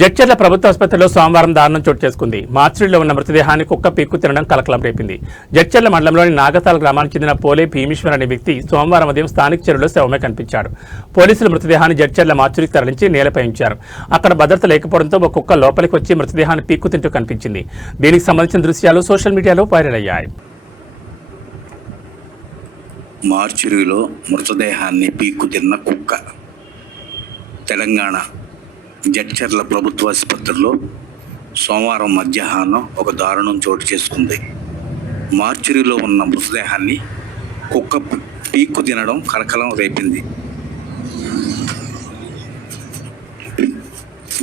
జడ్చర్ల ప్రభుత్వ ఆసుపత్రిలో సోమవారం దారుణం చోటు చేసుకుంది. మార్చిలో ఉన్న మృతదేహాన్ని కుక్క పీక్కు తినడం కలకలం రేపింది. జడ్చర్ల మండలంలోని నాగతాల గ్రామానికి చెందిన పోలే భీమేశ్వర్ అనే వ్యక్తి సోమవారం ఉదయం స్థానిక చెరువులో శవమే కనిపించాడు. పోలీసులు మృతదేహాన్ని జడ్చర్ల మార్చురికి తరలించి నేలపై ఉంచారు. అక్కడ భద్రత లేకపోవడంతో ఒక కుక్క లోపలికి వచ్చి మృతదేహాన్ని పీక్కు తింటూ కనిపించింది. దీనికి సంబంధించిన దృశ్యాలు సోషల్ మీడియాలో వైరల్ అయ్యాయి. మార్చురిలో మృతదేహాన్ని పీక్కు తిన్న కుక్క. తెలంగాణ జడ్చర్ల ప్రభుత్వ ఆసుపత్రిలో సోమవారం మధ్యాహ్నం ఒక దారుణం చోటు చేసుకుంది. మార్చురిలో ఉన్న మృతదేహాన్ని కుక్క పీక్కు తినడం కలకలం రేపింది.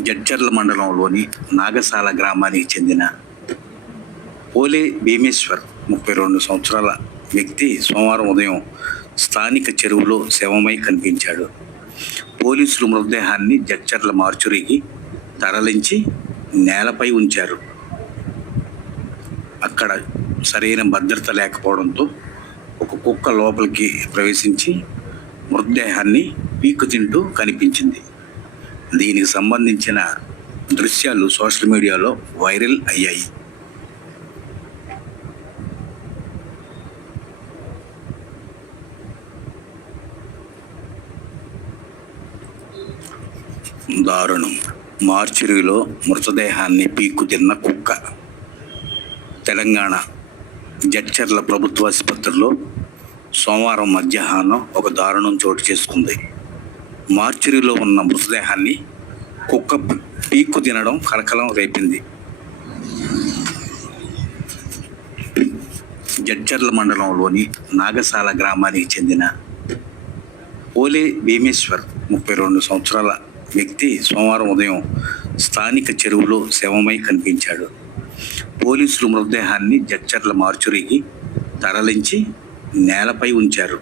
జడ్చర్ల మండలంలోని నాగసాల గ్రామానికి చెందిన పోలే భీమేశ్వర్ 32 సంవత్సరాల వ్యక్తి సోమవారం ఉదయం స్థానిక చెరువులో శవమై కనిపించాడు. పోలీసులు మృతదేహాన్ని జడ్చర్ల మార్చురికి తరలించి నేలపై ఉంచారు. అక్కడ సరైన భద్రత లేకపోవడంతో ఒక కుక్క లోపలికి ప్రవేశించి మృతదేహాన్ని పీక్కు తింటూ కనిపించింది. దీనికి సంబంధించిన దృశ్యాలు సోషల్ మీడియాలో వైరల్ అయ్యాయి. దారుణం. మార్చురిలో మృతదేహాన్ని పీక్కు తిన్న కుక్క. తెలంగాణ జడ్చర్ల ప్రభుత్వ ఆసుపత్రిలో సోమవారం మధ్యాహ్నం ఒక దారుణం చోటు చేసుకుంది. మార్చురిలో ఉన్న మృతదేహాన్ని కుక్క పీక్కు తినడం కలకలం రేపింది. జడ్చర్ల మండలంలోని నాగసాల గ్రామానికి చెందిన పోలే భీమేశ్వర్ 32 సంవత్సరాల వ్యక్తి సోమవారం ఉదయం స్థానిక చెరువులో శవమై కనిపించాడు. పోలీసులు మృతదేహాన్ని జడ్చర్ల మార్చురికి తరలించి నేలపై ఉంచారు.